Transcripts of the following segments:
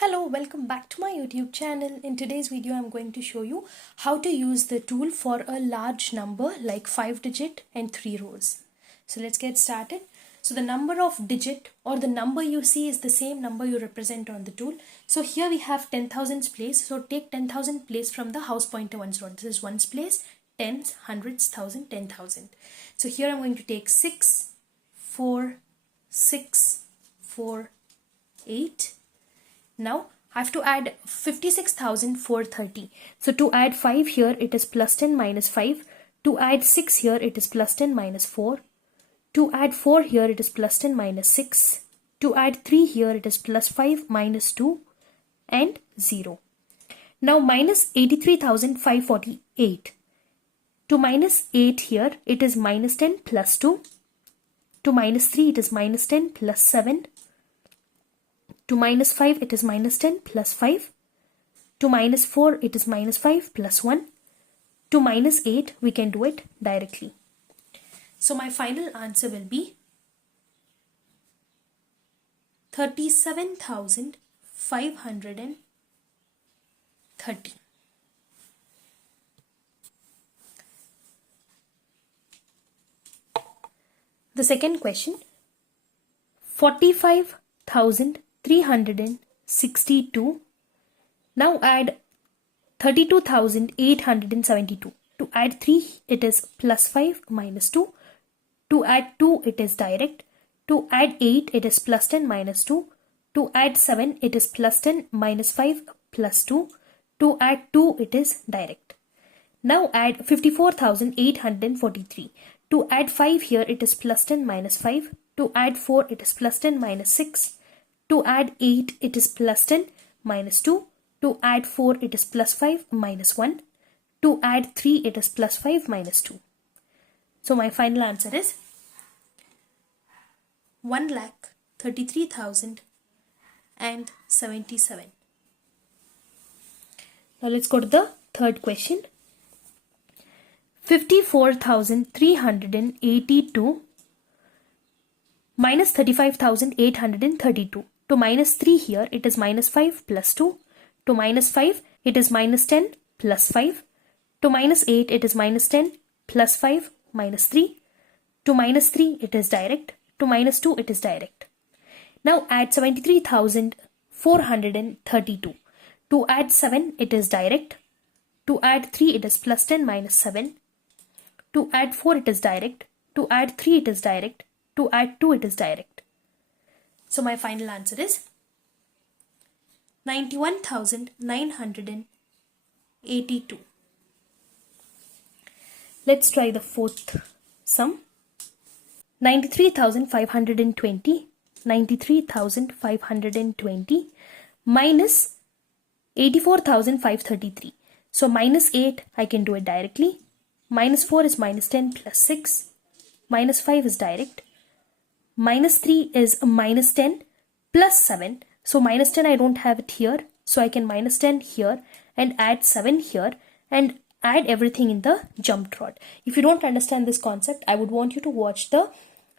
Hello, welcome back to my YouTube channel. In today's video, I'm going to show you how to use the tool for a large number like 5 digit and 3 rows. So let's get started. So the number of digit or the number you see is the same number you represent on the tool. So here we have 10,000s place. So take 10,000 place from the house pointer ones rod. This is ones place, tens, hundreds, thousand, 10,000. So here I'm going to take 6, 4, 6, 4, 8. Now I have to add 56,430. So to add 5 here it is plus 10 minus 5. To add 6 here it is plus 10 minus 4. To add 4 here it is plus 10 minus 6. To add 3 here it is plus 5 minus 2 and 0. Now minus 83,548. To minus 8 here it is minus 10 plus 2. To minus 3 it is minus 10 plus 7. To minus 5 it is minus 10 plus 5. To minus 4 it is minus 5 plus 1. To minus 8 we can do it directly. So my final answer will be 37,530. The second question, 45,362. Now add 32,872. To add 3 it is plus 5 minus 2. To add 2 it is direct. To add 8 it is plus 10 minus 2. To add 7 it is plus 10 minus 5 plus 2. To add 2 it is direct. Now add 54,843. To add 5 here it is plus 10 minus 5. To add 4 it is plus 10 minus 6. To add 8 it is plus 10 minus 2. To add 4 it is plus 5 minus 1. To add 3 it is plus 5 minus 2. So my final answer is 1,33,077. Now let's go to the third question. 54,382 minus 35,832. To minus 3 here it is minus 5 plus 2. To minus 5 it is minus 10 plus 5. To minus 8 it is minus 10 plus 5 minus 3. To minus 3 it is direct. To minus 2 it is direct. Now add 73,432. To add 7 it is direct. To add 3 it is plus 10 minus 7. To add 4 it is direct. To add 3 it is direct. To add 2 it is direct. So my final answer is 91,982. Let's try the fourth sum. 93,520. 93,520 minus 84,533. So minus 8 I can do it directly. Minus 4 is minus 10 plus 6. Minus 5 is direct. Minus 3 is minus 10 plus 7. So minus 10 I don't have it here. So I can minus 10 here and add 7 here and add everything in the jumped rod. If you don't understand this concept, I would want you to watch the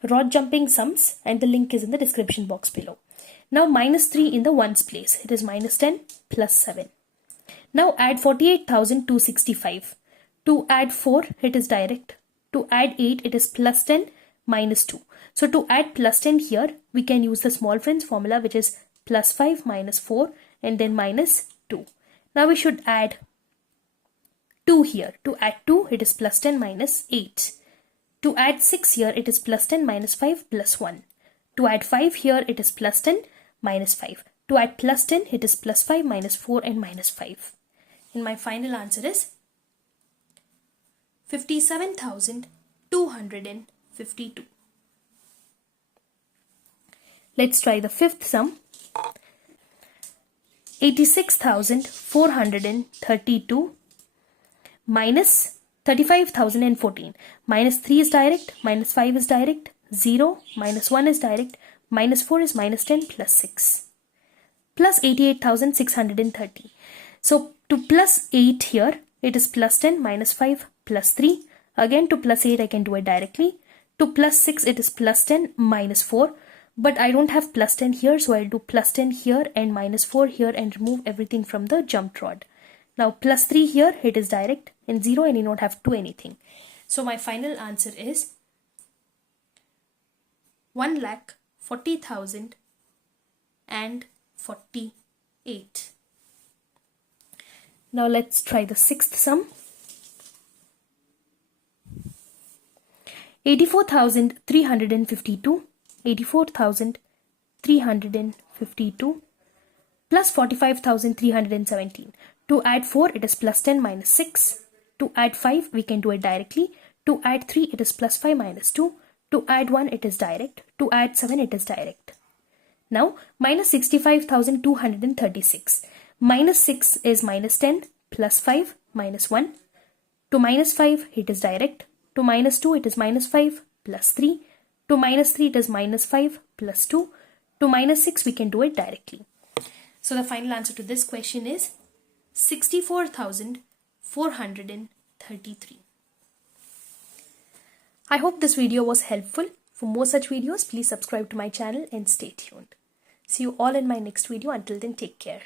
rod jumping sums and the link is in the description box below. Now minus 3 in the ones place. It is minus 10 plus 7. Now add 48,265. To add 4 it is direct. To add 8 it is plus 10 minus 2. So to add plus 10 here we can use the small friends formula, which is plus 5 minus 4 and then minus 2. Now we should add 2 here. To add 2 it is plus 10 minus 8. To add 6 here it is plus 10 minus 5 plus 1. To add 5 here it is plus 10 minus 5. To add plus 10 it is plus 5 minus 4 and minus 5. And my final answer is 57,252. Let's try the fifth sum. 86,432 minus 35,014. Minus 3 is direct, minus 5 is direct, 0, minus 1 is direct, minus 4 is minus 10 plus 6. Plus 88,630. So to plus 8 here, it is plus 10 minus 5 plus 3. Again to plus 8 I can do it directly. To plus 6 it is plus 10 minus 4. But I don't have plus 10 here, so I'll do plus 10 here and minus 4 here and remove everything from the jump rod. Now plus 3 here, it is direct, and 0 I need not have to do anything. So my final answer is 1,40,048. Now let's try the sixth sum. 84,352 plus 45,317. To add 4, it is plus 10 minus 6. To add 5, we can do it directly. To add 3, it is plus 5 minus 2. To add 1, it is direct. To add 7, it is direct. Now, minus 65,236. Minus 6 is minus 10, plus 5, minus 1. To minus 5, it is direct. To minus 2, it is minus 5, plus 3. To minus 3, it is minus 5, plus 2. To minus 6, we can do it directly. So the final answer to this question is 64,433. I hope this video was helpful. For more such videos, please subscribe to my channel and stay tuned. See you all in my next video. Until then, take care.